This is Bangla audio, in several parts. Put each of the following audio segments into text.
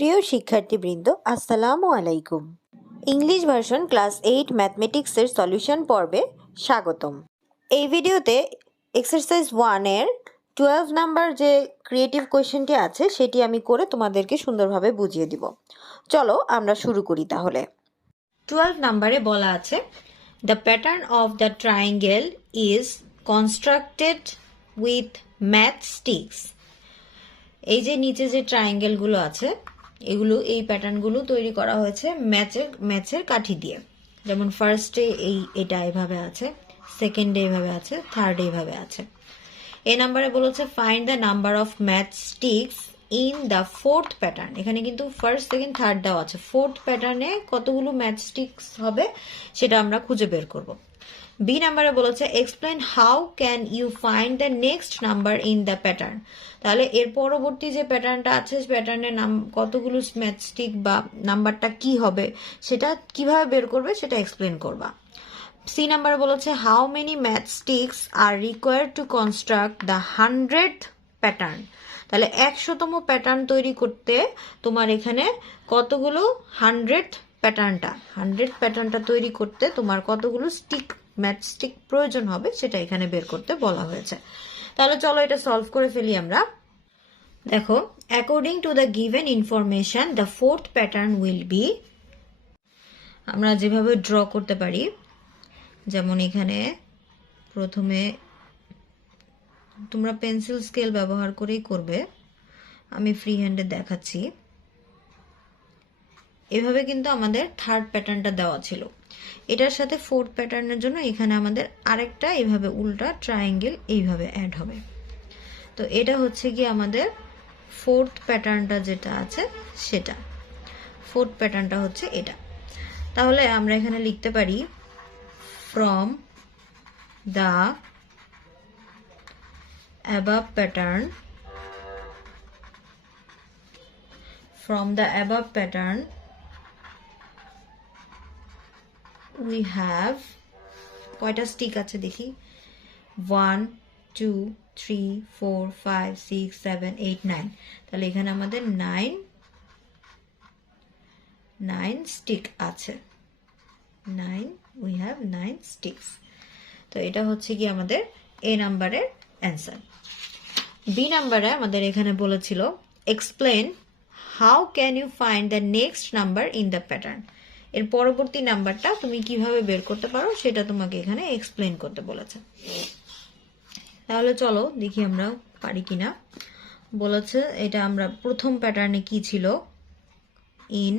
প্রিয় শিক্ষার্থীবৃন্দ, আসসালামু আলাইকুম। ইংলিশ ভার্সন ক্লাস 8 ম্যাথমেটিক্সের সলিউশন পর্বে স্বাগতম। এই ভিডিওতে এক্সারসাইজ 1-এর 12 নাম্বার যে ক্রিয়েটিভ কোয়েশ্চেনটি আছে সেটি আমি করে তোমাদেরকে সুন্দরভাবে বুঝিয়ে দিব। চলো আমরা শুরু করি তাহলে। 12 নাম্বারে বলা আছে, the pattern of the triangle is constructed with math sticks. এই যে নিচে যে ট্রায়াঙ্গেলগুলো আছে এগুলো, এই প্যাটার্নগুলো তৈরি করা হয়েছে ম্যাথের কাঠি দিয়ে। যেমন ফার্স্টে এটা এভাবে আছে, সেকেন্ডে এভাবে আছে, থার্ডে এভাবে আছে। এই নাম্বারে বলেছে find the number of math sticks in the fourth pattern. এখানে কিন্তু ফার্স্ট, সেকেন্ড, থার্ড দেওয়া আছে। ফোর্থ প্যাটার্নে কতগুলো ম্যাথ স্টিক্স হবে সেটা আমরা খুঁজে বের করব। বি নাম্বারে বলেছে explain how can you find the next number in the pattern. তাহলে এর পরবর্তী যে প্যাটার্নটা আছে, প্যাটার্নের কতগুলো ম্যাথস্টিক বা নাম্বারটা কি হবে সেটা কিভাবে বের করবে সেটা এক্সপ্লেন করবা। সি নাম্বারে বলেছে how many matchsticks are required to construct the 100th pattern. তাহলে 100তম প্যাটার্ন তৈরি করতে তোমার এখানে কতগুলো 100th প্যাটার্নটা তৈরি করতে তোমার কতগুলো ম্যাথস্টিক প্রয়োজন হবে সেটা এখানে বের করতে বলা হয়েছে। তাহলে চলো এটা সলভ করে ফেলি আমরা। দেখো, according to the given information the fourth pattern will be, আমরা যেভাবে ড্র করতে পারি, যেমন এখানে প্রথমে তোমরা পেন্সিল স্কেল ব্যবহার করেই করবে, আমি ফ্রি হ্যান্ডে দেখাচ্ছি। এভাবে কিন্তু আমাদের থার্ড প্যাটার্নটা দেওয়া ছিল। এটার সাথে ফোর্থ প্যাটার্নের জন্য এখানে আমাদের আরেকটা এইভাবে উল্টা ট্রায়াঙ্গেল এইভাবে অ্যাড হবে। তো এটা হচ্ছে কি আমাদের ফোর্থ প্যাটার্নটা যেটা আছে সেটা, ফোর্থ প্যাটার্নটা হচ্ছে এটা। তাহলে আমরা এখানে লিখতে পারি from the above pattern, we have কয়টা স্টিক আছে দেখি, 1 2 3 4 5 6 7 8 9। তাহলে এখানে আমাদের 9 স্টিক আছে। 9, we have 9 sticks। তো এটা হচ্ছে কি আমাদের এ নাম্বারের অ্যান্সার। বি নাম্বারে আমাদের এখানে বলেছিল explain how can you find the next number in the pattern. এর পরবর্তী নাম্বারটা তুমি কিভাবে বের করতে পারো সেটা তোমাকে এখানে এক্সপ্লেন করতে বলেছে। তাহলে চলো দেখি আমরা পারি কিনা। বলেছে এটা আমরা প্রথম প্যাটার্নে কি ছিল, in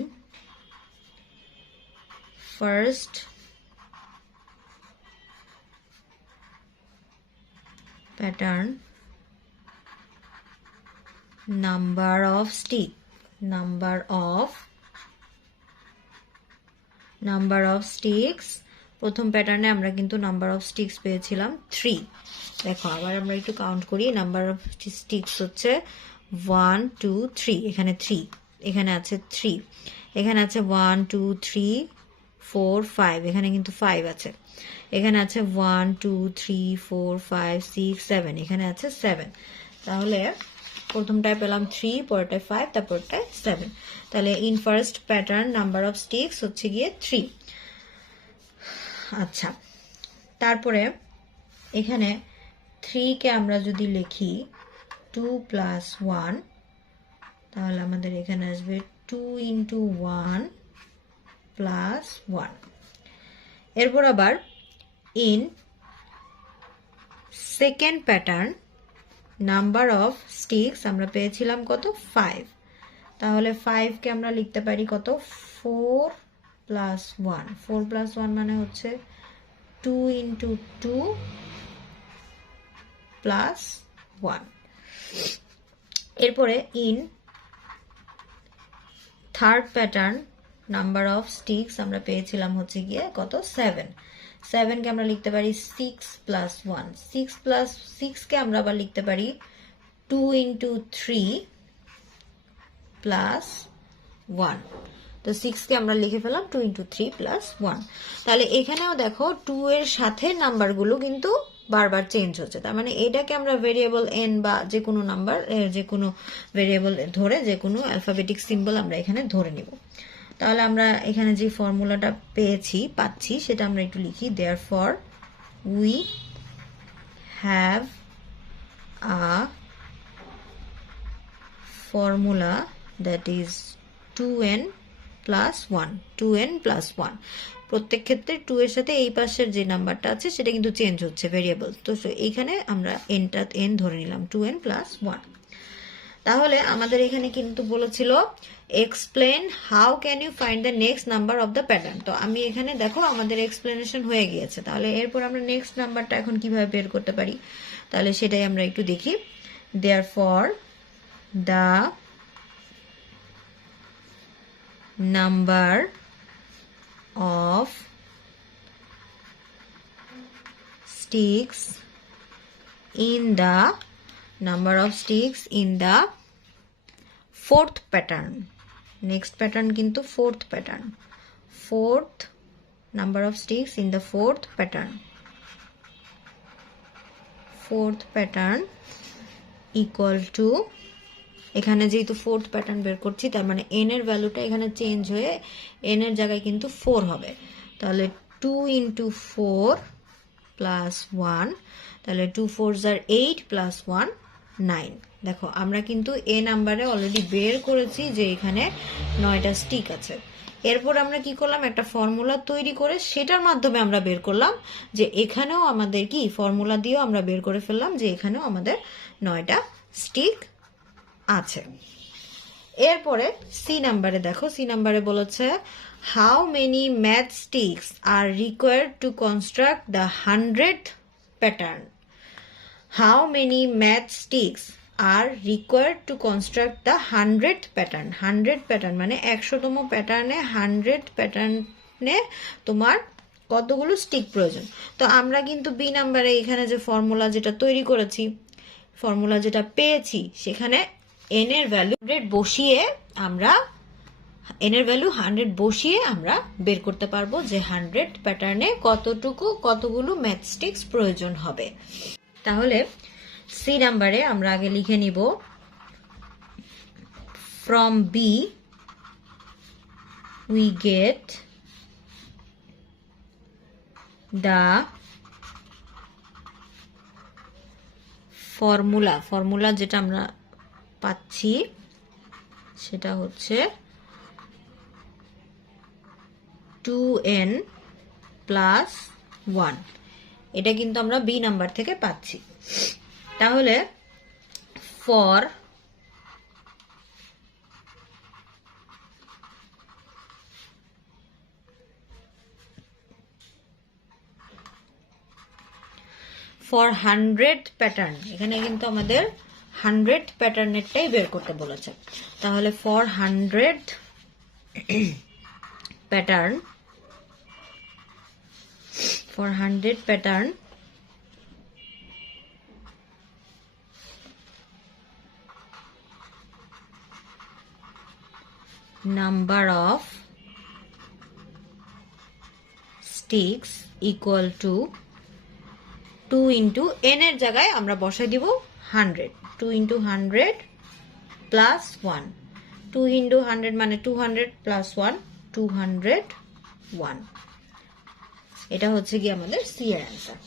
first pattern number of sticks, প্রথম প্যাটার্নে আমরা কিন্তু নাম্বার অফ স্টিক্স পেয়েছিলাম 3। দেখো আবার আমরা একটু কাউন্ট করি, নাম্বার অফ স্টিক্স হচ্ছে 1 2 3, এখানে 3, এখানে আছে 3, এখানে আছে 1 2 3 4 5, এখানে কিন্তু 5 আছে, এখানে আছে 1 2 3 4 5 6 7, এখানে আছে 7। তাহলে প্রথমটায় পেলাম 3, পরেরটায় 5, তারপরটায় 7। তাহলে in first pattern number of sticks হচ্ছে গিয়ে 3। আচ্ছা, তারপরে এখানে 3 কে আমরা যদি লিখি 2 + 1, তাহলে আমাদের এখানে আসবে 2 × 1 + 1। এরপর আবার in second pattern number of sticks আমরা পেয়েছিলাম কত, 5। তাহলে 5 কে আমরা লিখতে পারি কত, 4 + 1। 4 + 1 মানে হচ্ছে 2 × 2 + 1। এরপরে in third pattern number of sticks আমরা পেয়েছিলাম হচ্ছে গিয়ে কত, 7। 7 কে আমরা লিখতে পারি 6 + 1। 6 কে আমরা আবার লিখতে পারি 2 × 3 + 1। তো 6 কে আমরা লিখে ফেলাম 2 × 3 + 1। তাহলে এখানেও দেখো 2 এর সাথে নাম্বারগুলো কিন্তু বারবার চেঞ্জ হচ্ছে, তার মানে এটাকে আমরা ভেরিয়েবল এন বা যে কোনো নাম্বার, যে কোনো ভেরিয়েবল ধরে যে কোনো অ্যালফাবেটিক সিম্বল আমরা এখানে ধরে নিব। তাহলে আমরা এখানে যে ফর্মুলাটা পাচ্ছি সেটা আমরা একটু লিখি। Therefore we have a formula that is 2n plus 1, 2n plus 1। প্রত্যেক ক্ষেত্রে 2 এর সাথে এই পাশের যে নাম্বারটা আছে সেটা কিন্তু চেঞ্জ হচ্ছে ভেরিয়েবল, তো এইখানে আমরা n ধরে নিলাম 2n plus 1। তাহলে আমাদের এখানে কিন্তু বলেছিল explain how can you find the next number of the pattern. তো আমি এখানে দেখো আমাদের এক্সপ্লেনেশন হয়ে গিয়েছে, তাহলে এরপর আমরা নেক্সট নাম্বারটা এখন কিভাবে বের করতে পারি তাহলে সেটাই আমরা একটু দেখি। Therefore the number of sticks in the fourth pattern, next pattern কিন্তু fourth pattern, fourth number of sticks in the fourth pattern equal to, এখানে যেহেতু ফোর্থ প্যাটার্ন বের করছি তার মানে এন এর ভ্যালুটা এখানে চেঞ্জ হয়ে এন এর জায়গায় কিন্তু 4 হবে, তাহলে 2 × 4 + 1, তাহলে 2 4s are 8 + 1 9। দেখো আমরা কিন্তু এ নাম্বারে অলরেডি বের করেছি যে এখানে 9টা স্টিক আছে। এরপর আমরা কি করলাম, একটা ফর্মুলা তৈরি করে সেটার মাধ্যমে আমরা বের করলাম যে এখানেও আমাদের কি ফর্মুলা দিয়েও আমরা বের করে ফেললাম যে এখানেও আমাদের 9টা স্টিক আছে। এরপরে সি নাম্বারে দেখো, সি নাম্বারে বলেছে how many math sticks R required to construct the 100th pattern. How many math sticks R required to construct the 100th pattern. 100 pattern মানে 100তম প্যাটার্নে 100 প্যাটার্নে তোমার কতগুলো স্টিক প্রয়োজন। তো আমরা কিন্তু বি নাম্বারে এখানে যে ফর্মুলা যেটা তৈরি করেছি, ফর্মুলা যেটা পেয়েছি সেখানে n এর ভ্যালু 100 বসিয়ে আমরা বের করতে পারবো যে 100 প্যাটার্নে কতগুলো ম্যাথ স্টিক্স প্রয়োজন হবে। তাহলে সি নাম্বারে আমরা আগে লিখে নিব from b we get the formula যেটা আমরা পাচ্ছি সেটা হচ্ছে 2n plus 1, এটা কিন্তু আমরা বি নাম্বার থেকে পাচ্ছি। তাহলে ফর ফর 100 প্যাটার্ন, এখানে কিন্তু আমাদের 100 প্যাটার্নেরটাই বের করতে বলেছে। তাহলে for 100 pattern number of sticks equal to 2 × n এর জায়গায় আমরা বসাই দিব 100, 2 × 100 plus 1, 2 × 100 মানে 200 plus 1 201। এটা হচ্ছে কি আমাদের সি এর অ্যান্সার।